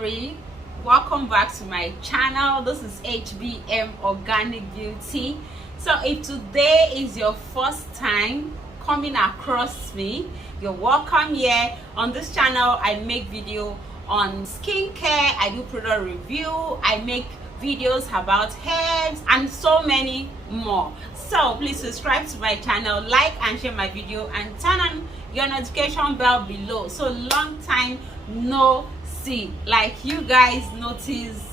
Sherry. Welcome back to my channel. This is HBM Organic Beauty. So if today is your first time coming across me, you're welcome here. On this channel I make video on skincare, I do product review, I make videos about herbs and so many more. So please subscribe to my channel, like and share my video, and turn on your notification bell below. So long time no see. Like you guys notice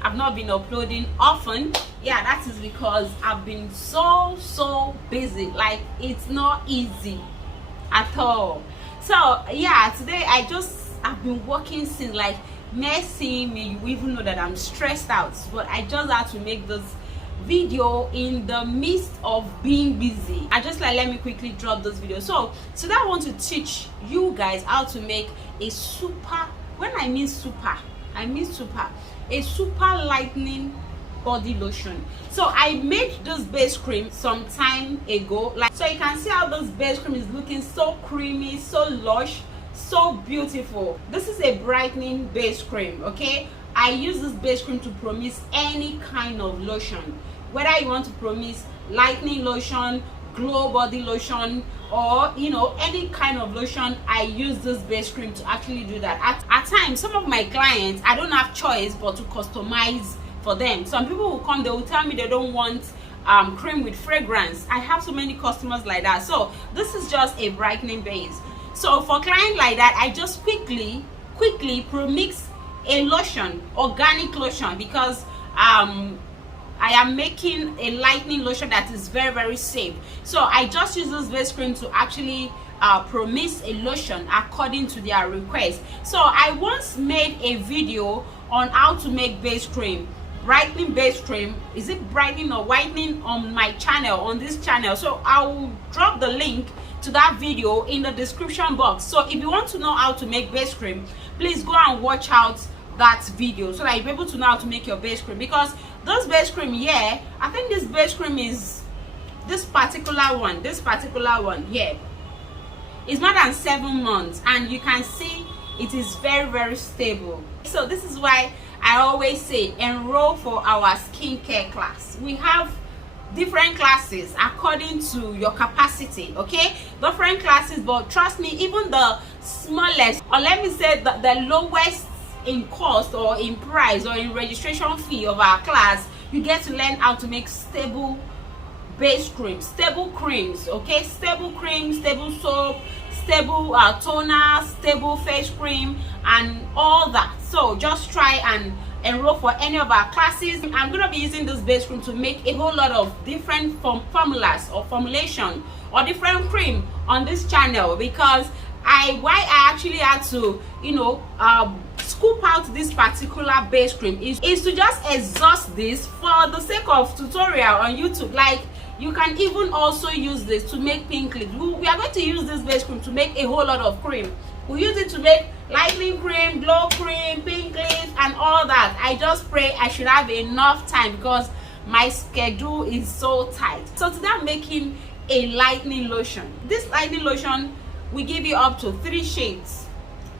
I've not been uploading often. Yeah, that is because I've been so busy. Like it's not easy at all. So yeah, today I've been working since, like, may see me, you even know that I'm stressed out, but I just had to make this video in the midst of being busy. I just let me quickly drop this video. So today I want to teach you guys how to make a super, when I mean super, I mean super, a super lightening body lotion. So I made this base cream some time ago, like, so you can see how this base cream is looking so creamy, so lush, so beautiful. This is a brightening base cream. Okay, I use this base cream to promise any kind of lotion, whether you want to promise lightening lotion, glow body lotion, or any kind of lotion. I use this base cream to actually do that. At times, some of my clients, I don't have choice but to customize for them. Some people will come, they will tell me they don't want cream with fragrance. I have so many customers like that. So this is just a brightening base. So for clients like that, I just quickly premix a lotion, organic lotion, because I am making a lightening lotion that is very safe. So I just use this base cream to actually premix a lotion according to their request. So I once made a video on how to make base cream, brightening base cream, is it brightening or whitening, on my channel, on this channel. So I will drop the link to that video in the description box. So if you want to know how to make base cream, please go and watch out that video so that you'll be able to know how to make your base cream. Because this base cream here, I think this base cream is this particular one here, is more than 7 months, and you can see it is very stable. So this is why I always say enroll for our skincare class. We have different classes according to your capacity. Okay, different classes, but trust me, even the smallest, or let me say the lowest in cost or in price or in registration fee of our class, you get to learn how to make stable base cream, stable creams. Okay, stable cream, stable soap, stable toner, stable face cream, and all that. So just try and enroll for any of our classes. I'm going to be using this base cream to make a whole lot of different formulas or formulation or different cream on this channel, because why I actually had to scoop out this particular base cream is to just exhaust this for the sake of tutorial on YouTube. Like, you can even also use this to make pink lips. We are going to use this base cream to make a whole lot of cream. We use it to make lightening cream, glow cream, pink lips, and all that. I just pray I should have enough time because my schedule is so tight. So today I'm making a lightening lotion. This lightening lotion will give you up to 3 shades.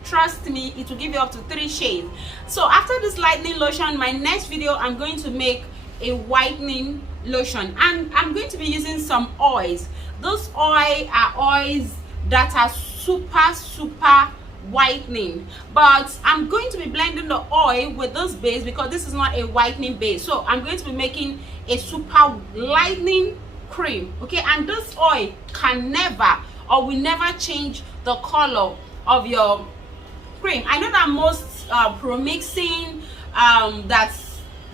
Trust me, it will give you up to 3 shades. So after this lightening lotion, my next video, I'm going to make a whitening lotion, and I'm going to be using some oils. Those oils are oils that are super whitening, but I'm going to be blending the oil with this base because this is not a whitening base. So I'm going to be making a super lightening cream. Okay, and this oil can never or will never change the color of your cream. I know that most premixing that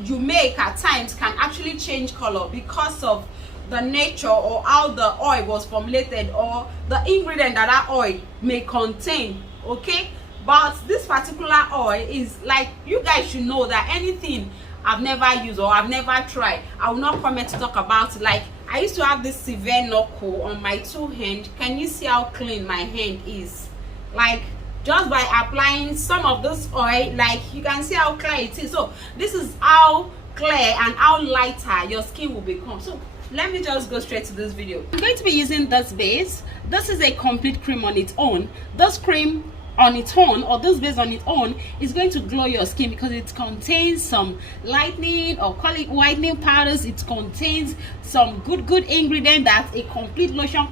you make at times can actually change color because of the nature or how the oil was formulated or the ingredient that oil may contain. Okay, but this particular oil is, like, you guys should know that anything I've never used or I've never tried, I will not comment to talk about it. Like, I used to have this severe knuckle on my 2 hands. Can you see how clean my hand is? Like, just by applying some of this oil, like, you can see how clear it is. So this is how clear and how lighter your skin will become. So let me just go straight to this video. I'm going to be using this base. This is a complete cream on its own. This cream on its own, or this base on its own, is going to glow your skin because it contains some lightening, or call it whitening powders. It contains some good ingredient that a complete lotion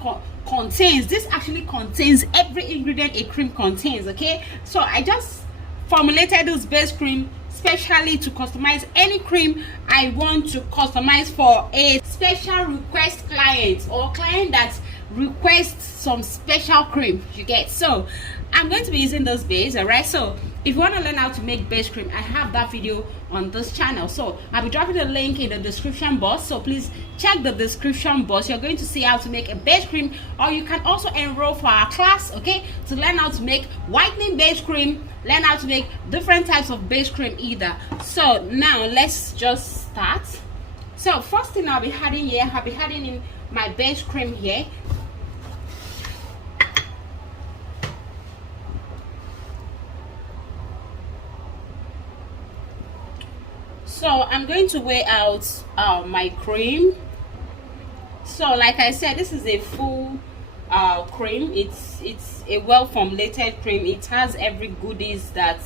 contains. This actually contains every ingredient a cream contains. Okay, so I just formulated this base cream specially to customize any cream I want to customize for a special request client, or client that requests some special cream, you get. So I'm going to be using this base. All right, so if you want to learn how to make base cream, I have that video on this channel, so I'll be dropping the link in the description box, so please check the description box. You're going to see how to make a base cream, or you can also enroll for our class, okay, to learn how to make whitening base cream, learn how to make different types of base cream either. So now let's just start. So first thing I'll be adding here, I'll be adding in my base cream here. So I'm going to weigh out my cream. So like I said, this is a full cream. It's a well formulated cream. It has every goodies that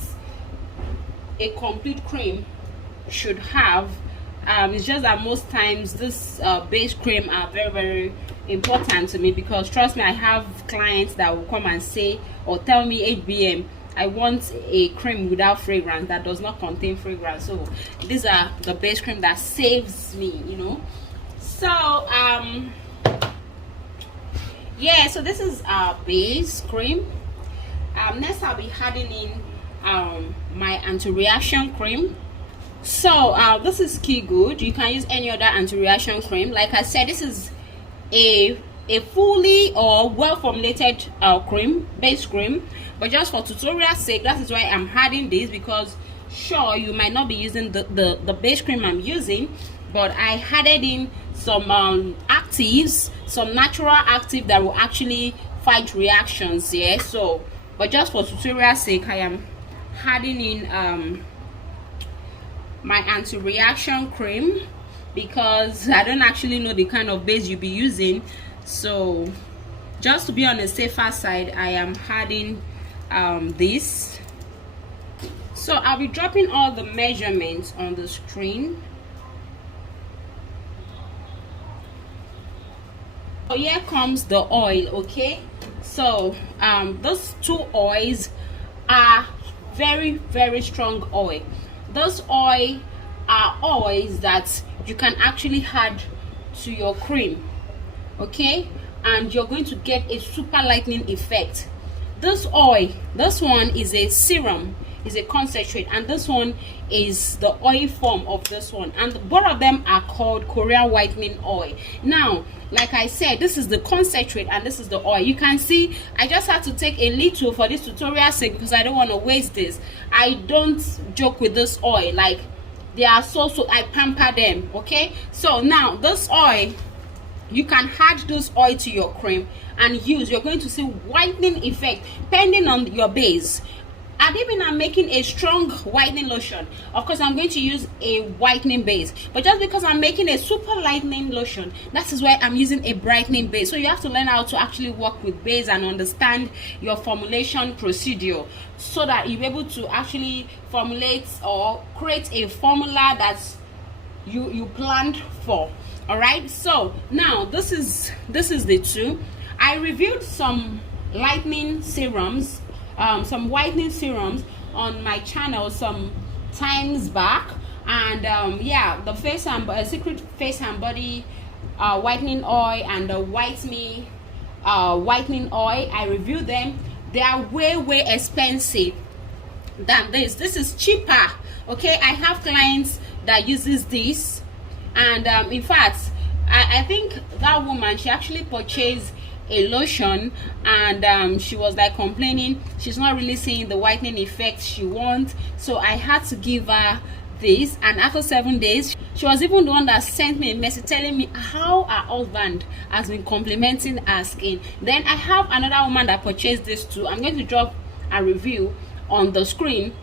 a complete cream should have. It's just that most times this base cream are very important to me, because trust me, I have clients that will come and say or tell me, HBM, I want a cream without fragrance, that does not contain fragrance. So these are the base cream that saves me, you know. So yeah, so this is our base cream. Next I'll be adding in my anti-reaction cream. So this is Key Good. You can use any other anti-reaction cream. Like I said, this is a fully or well formulated cream, base cream, but just for tutorial sake, that is why I'm adding this, because sure, you might not be using the base cream I'm using, but I added in some actives, some natural active that will actually fight reactions here. So but just for tutorial sake, I am adding in my anti-reaction cream, because I don't actually know the kind of base you'll be using. So just to be on the safer side, I am adding this. So I'll be dropping all the measurements on the screen. So here comes the oil. Okay, so those two oils are very strong oil. Those oil are oils that you can actually add to your cream, okay, and you're going to get a super lightening effect. This oil, this one is a serum, is a concentrate, and this one is the oil form of this one, and both of them are called Korean whitening oil. Now, like I said, this is the concentrate and this is the oil. You can see I just had to take a little for this tutorial sake, because I don't want to waste this. I don't joke with this oil, like they are so I pamper them, okay. So now this oil, you can add this oil to your cream and use. You're going to see whitening effect depending on your base. And even I'm making a strong whitening lotion, of course I'm going to use a whitening base, but just because I'm making a super lightening lotion, that is why I'm using a brightening base. So you have to learn how to actually work with base and understand your formulation procedure, so that you're able to actually formulate or create a formula that you planned for. All right, so now this is the two. I reviewed some lightening serums, some whitening serums on my channel some times back, and yeah, the face and secret face and body whitening oil and the whitening oil, I reviewed them. They are way expensive than this. This is cheaper, okay. I have clients that uses this, and in fact I think that woman, she actually purchased a lotion, and she was like complaining she's not really seeing the whitening effect she wants. So I had to give her this, and after 7 days, she was even the one that sent me a message telling me how her husband has been complimenting her skin. Then I have another woman that purchased this too. I'm going to drop a review on the screen.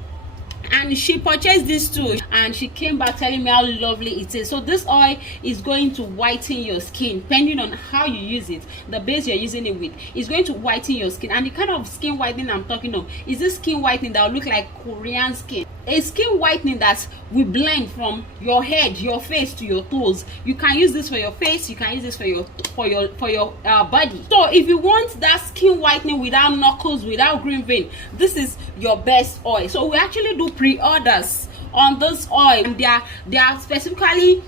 and she purchased this too, and she came back telling me how lovely it is. So this oil is going to whiten your skin, depending on how you use it, the base you're using it with. It's going to whiten your skin. And the kind of skin whitening I'm talking of is this skin whitening that will look like Korean skin, a skin whitening that will blend from your head, your face to your toes. You can use this for your face, you can use this for your body. So if you want that skin whitening without knuckles, without green vein, this is your best oil. So we actually do pre-orders on this oil, and they are specifically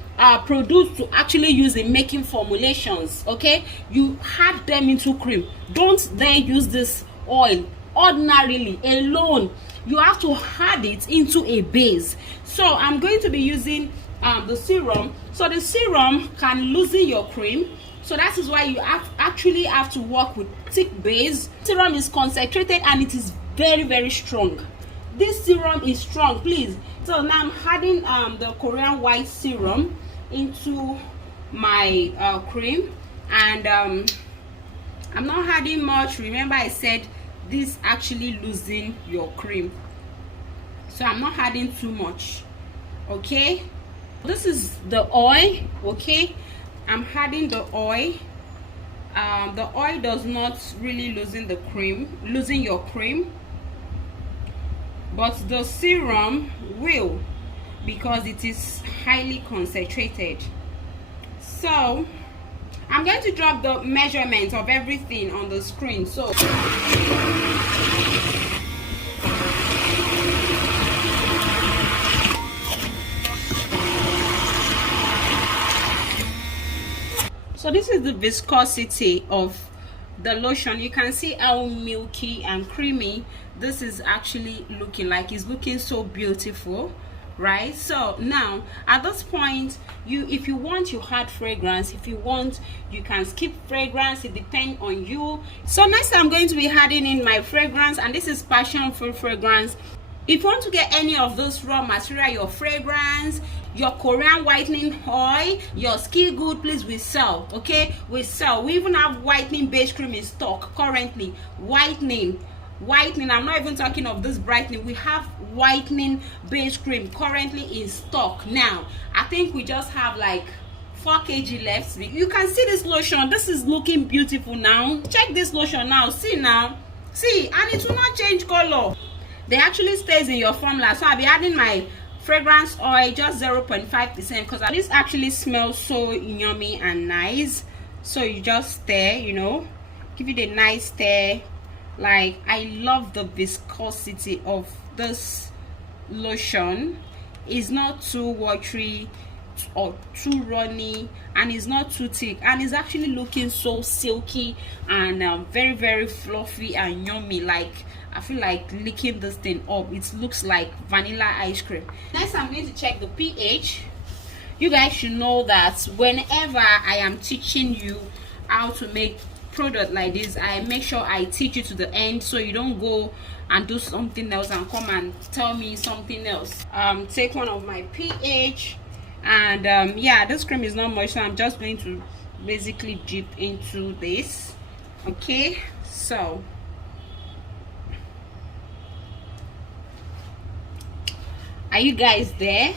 produced to actually use in making formulations. Okay, you add them into cream. Don't then use this oil ordinarily alone. You have to add it into a base. So I'm going to be using the serum. So the serum can loosen your cream, so that is why you actually have to work with thick base. Serum is concentrated and it is very, very strong. This serum is strong, please. So now I'm adding the Korean white serum into my cream, and I'm not adding much. Remember I said this actually loosen your cream, so I'm not adding too much. Okay, this is the oil. Okay, I'm adding the oil. The oil does not really loosen your cream, but the serum will, because it is highly concentrated. So I'm going to drop the measurement of everything on the screen. So this is the viscosity of the lotion. You can see how milky and creamy this is actually looking like. It's looking so beautiful, right? So now at this point, if you want, you add fragrance. If you want, you can skip fragrance. It depends on you. So next I'm going to be adding in my fragrance, and this is passion fruit fragrance. If you want to get any of those raw material, your fragrance, your Korean whitening oil, your Skin Good, please, we sell. Okay, we sell. We even have whitening base cream in stock currently. Whitening, I'm not even talking of this brightening. We have whitening base cream currently in stock now. I think we just have like 4 kg left. You can see this lotion. This is looking beautiful now. Check this lotion now. See now, see, and it will not change color. They actually stays in your formula. So I'll be adding my fragrance oil, just 0.5%, because this actually smells so yummy and nice. So you just stir, you know, give it a nice stir. Like, I love the viscosity of this lotion. It's not too watery or too runny, and it's not too thick, and it's actually looking so silky and very, very fluffy and yummy. Like, I feel like licking this thing up. It looks like vanilla ice cream. Next, I'm going to check the pH. You guys should know that whenever I am teaching you how to make product like this, I make sure I teach you to the end, so you don't go and do something else and come and tell me something else. Take one of my pH, and yeah, this cream is not much, so I'm just going to basically dip into this. Okay, so are you guys there?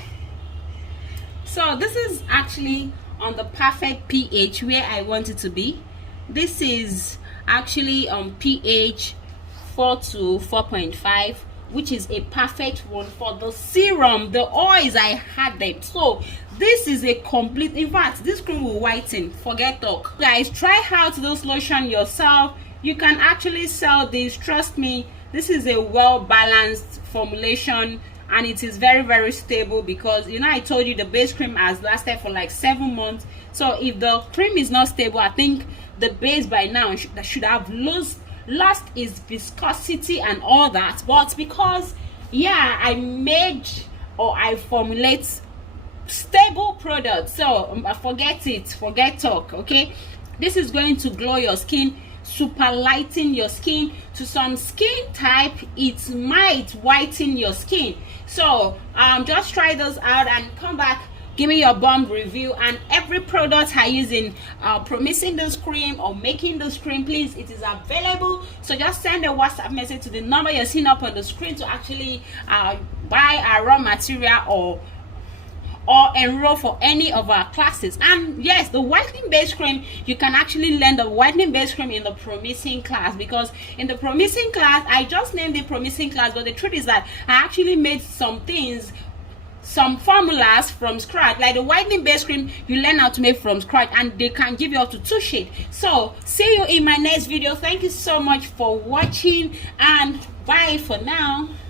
So this is actually on the perfect pH where I want it to be. This is actually on pH 4 to 4.5, which is a perfect one for the serum, the oils I had them. So this is a complete, in fact, this cream will whiten, forget talk. Guys, try out this lotion yourself. You can actually sell this, trust me. This is a well balanced formulation, and it is very, very stable, because you know I told you the base cream has lasted for like 7 months. So if the cream is not stable, I think the base by now should have lost its viscosity and all that. But because, yeah, I formulate stable products, so forget it, forget talk. Okay, this is going to glow your skin, super lighten your skin. To some skin type, it might whiten your skin. So just try those out and come back give me your bomb review. And every product I use in promising this cream or making this cream, please, it is available. So just send a WhatsApp message to the number you're seeing up on the screen to actually buy our raw material or enroll for any of our classes. And yes, the whitening base cream, you can actually learn the whitening base cream in the promising class, because in the promising class, I just named the promising class, but the truth is that I actually made some formulas from scratch. Like the whitening base cream, you learn how to make from scratch, and they can give you up to 2 shades. So see you in my next video. Thank you so much for watching, and bye for now.